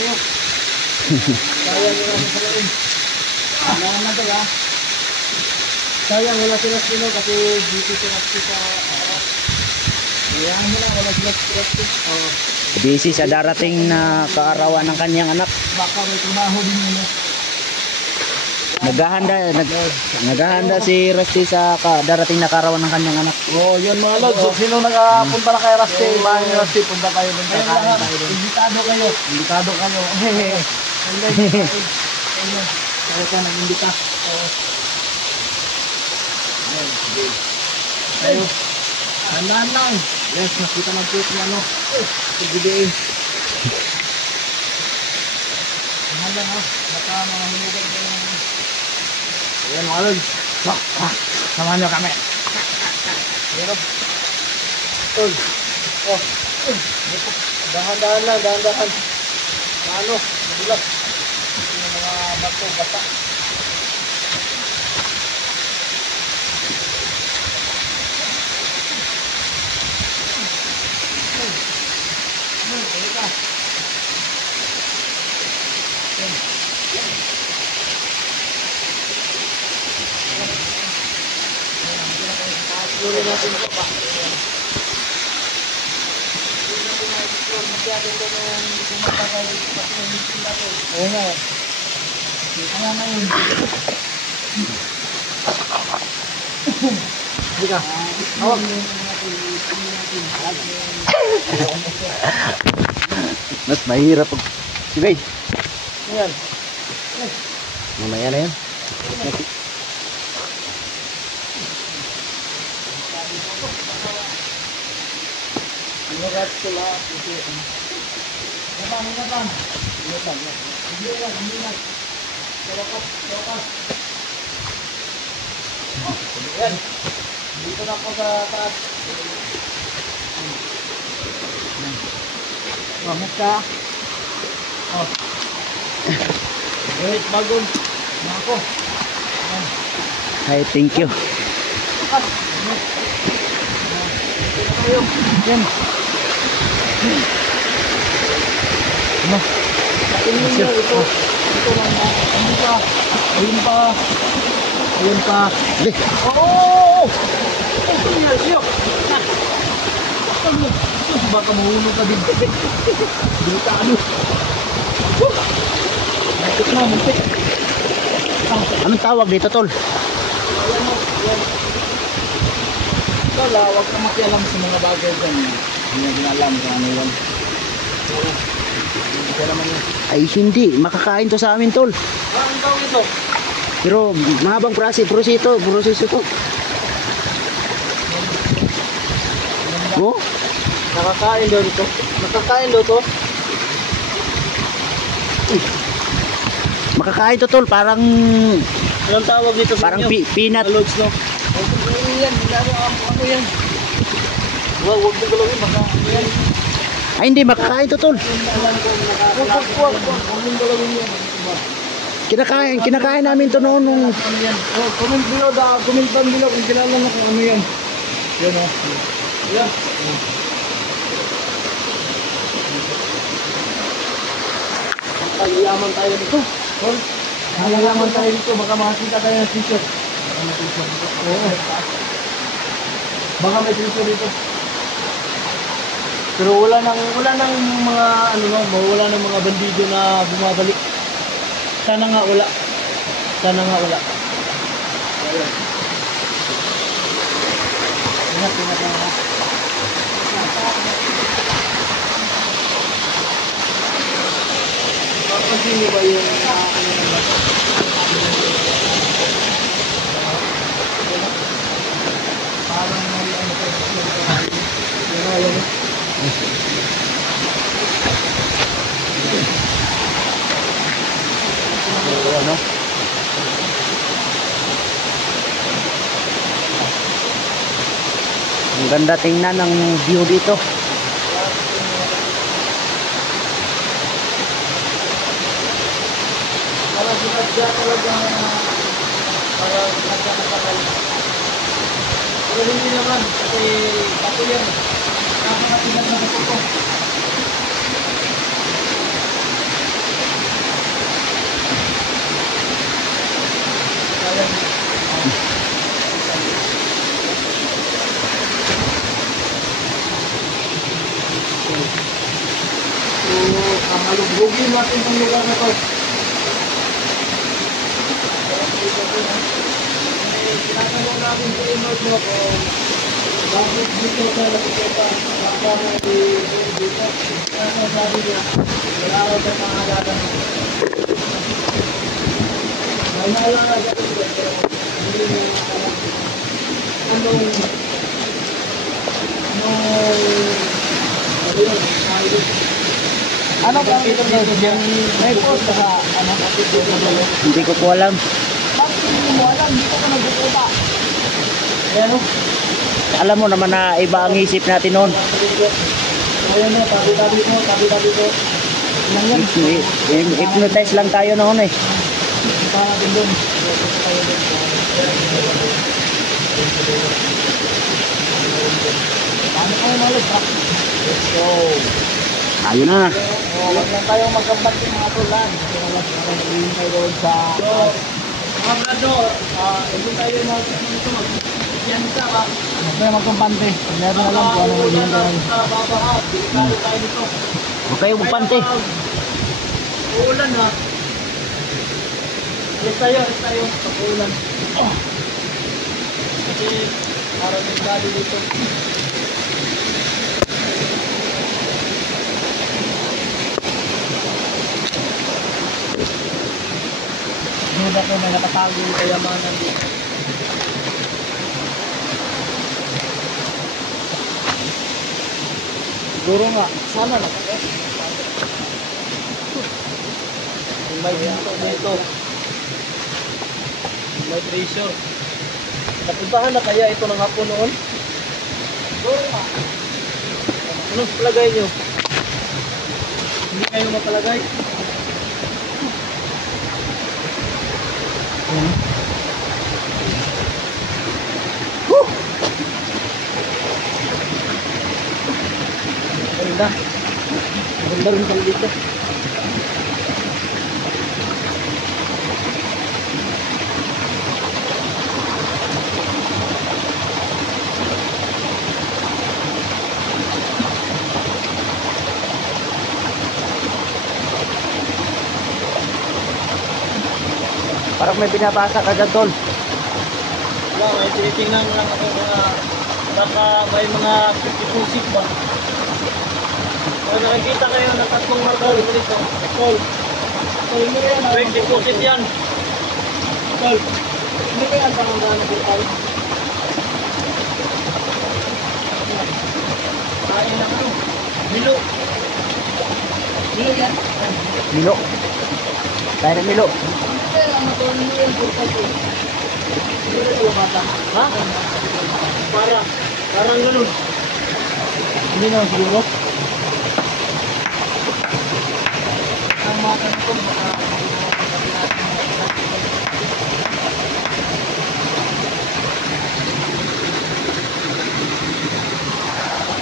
kayo. Sayang wala sa salain. Kailangan na ito ha. Sayang wala sila sino kasi dito sila sa harap. Kailangan mo lang wala sila sila. Busy sa darating na kaarawan ng kanyang anak. Baka may trabaho din nila. Naghahanda si Rusty sa darating na kaarawan ng kanyang anak. Oh, yun mga lods. So, sino nakapunta na kay Rusty? Bahay ni Rusty, punta tayo dun sa kain tayo dun. Invitado kayo. Invitado kayo. Kaya ka nag-invita. Ayo. Andan lang. Yes, nakita na po yung ano. Pagbibiin. Andan lang ha. Baka mga hinugan kayo. Ayan mga lods. Samahan nyo kami. Ayan o. Dahan-dahan lang, dahan-dahan. Ano, magulat. Yung mga bato, bata. Lunin natin ito pa. Oo nga. Kaya na yun. Hindi ka. Hawag. Mas mahirap pag... Sige. Ayan. Mamaya na yan. Ingat sila. Ingat. Ayan. Dito na ako sa taas. Bangat ka. Oh. Wait, bagong. Ako. Hi, thank you. Yan. Ano? Tingnan niyo ito. Ito lang na. Ano pa? Ayun pa. Ayun pa. Dali. Oh! Ito niya siyo. Baka mahulog ka din. Dito ano? Muntik na, muntik. Anong tawag dito, tol? Ayan mo. Ayan. Wala, huwag ka makialam sa mga bagay dyan. Hindi na ginalam kung ano yan. Hindi ka naman yun. Ay, hindi. Makakain to sa amin, tol. Ang tawag ito? Pero mahabang proseso to. Oh? Nakakain daw ito. Nakakain daw ito. Makakain to, tol. Parang Anong tawag dito sa parang inyo? peanut. Loads, no? Ano yan? Ano yan? Huwag mo galawin. Baka ano yan? Ay, hindi. Makakain to, tol. Huwag mong galawin yan. Kinakain namin to noon nung... Ano yan? Comment below. Comment down below kung kilala na kung ano yan. Yan o. Yan. Pag-iyaman tayo dito. Pag-iyaman tayo dito. Baka makakita tayo ng t-shirt. Oo. Baka may t-shirt dito. Pero wala nang mga ano no, wala nang mga bandido na bumabalik. Sana nga wala. Sana nga wala. Ayun. Ingat na. Pag-hindi ba yung ano naman? Parang may ano pa yan. Ano? Ang ganda tingnan ng view dito. Para sinadya talaga para sinadya na sakal. Pero hindi naman kasi bato yan. Kapag natinag na bato ko. Durugin natin itong lugar na to. Tinatanong namin sa inyo mo kung bakit dito sa Lasiketa baka may dito. Kaya sabi niya, wala raw sa pangalaga mo. May naalala ka dito pero hindi mo alam. Anong ano ba ito dito? May post ka ano dito? Hindi ko po alam. Bakit hindi mo alam? Dito ka nagbubuta. Ayan o. Alam mo naman na iba ang isip natin noon. Ayan o, tabi-tabi po, tabi-tabi po. Ilang yan? Hypnotize lang tayo noon eh. Ito natin doon. Paano kayo malig? Let's go. Ayun na. Huwag lang tayong magkambat yung mga tulan. Hindi tayo doon sa... Mga brado, hindi tayo yan sa ba? Huwag tayo magkampante. Meron na lang kung ano yung hindi tayo dito. Huwag kayong magpante. Uulan ha. Yes tayo. Pag-uulan. Kasi parang nagdali dito. Hindi ko may nakatago yung kayamanan dito. Siguro nga, sana nakakit. May dito. May treasure. Napuntahan na kaya ito ng hapon noon? Siguro nga. Anong palagay nyo? Hindi kayo mapalagay? Ganda. Ganda rin pala dito. Parang may binabasa ka dyan, tol. Wala, may tinitingnan lang ako mga baka may mga pusik ba. Kung nakikita kayo ng tatlong markal dito, Tol. Tol mo yan. Break deposit yan. Tol. Hindi mo yan baka gano'n po tayo. Kain na ano? Milo. Milo yan. Milo. Tayo ng Milo. Kaya ang matulong mo yan po tayo. Siguro ito bata. Ha? Parang ganun. Hindi na siguro. Ang mga ganito baka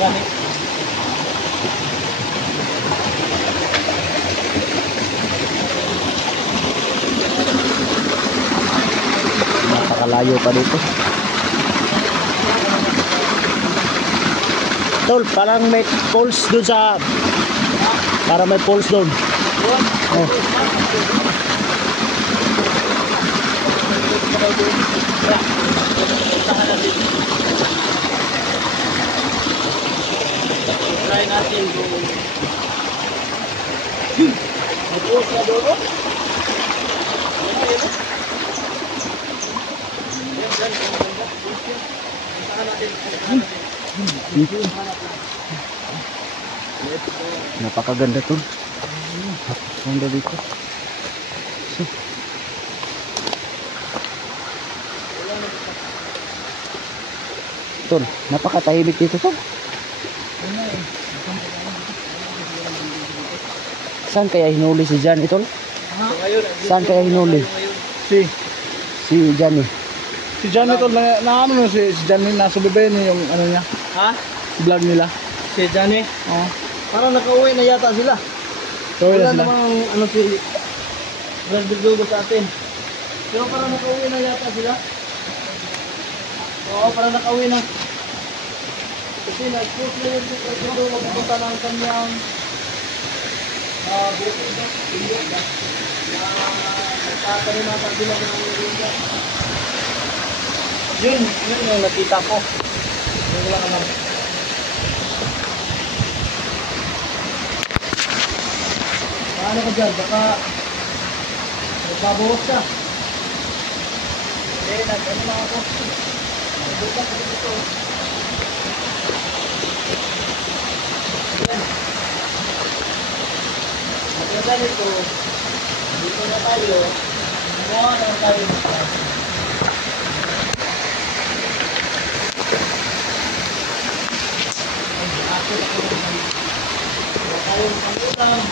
ganit. Napakalayo pa dito. Tol, parang may poles doon sa... Para may poles doon. Oh. Try natin kung mag-post na doon. Napakaganda tol. Ganda dito. So. Tol, napakatahimik dito tol. Saan kaya hinuli si Johnny tol? Saan kaya hinuli? Si Johnny. Si Johnny tol na ano si Johnny nasa bebe niya yung ano niya. Ha? Vlog nila. Si Johnny? Oo. Parang nakauwi na yata sila. Wala namang ano si Brad sa atin. Pero parang nakauwi na yata sila. Oo, parang nakauwi na. Kasi nag-post na yun si Brad Bildugo pupunta ng kanyang Yun yung nakita ko. Yun lang naman. Paano ka dyan? Baka magbabawas ka. Eh, nag-ano lang ako. Nagbukas ako dito. Yan. Maganda nito. Dito na tayo. Gumawa naman tayo dito. Ako na ko naman. Huwag tayong pangutang.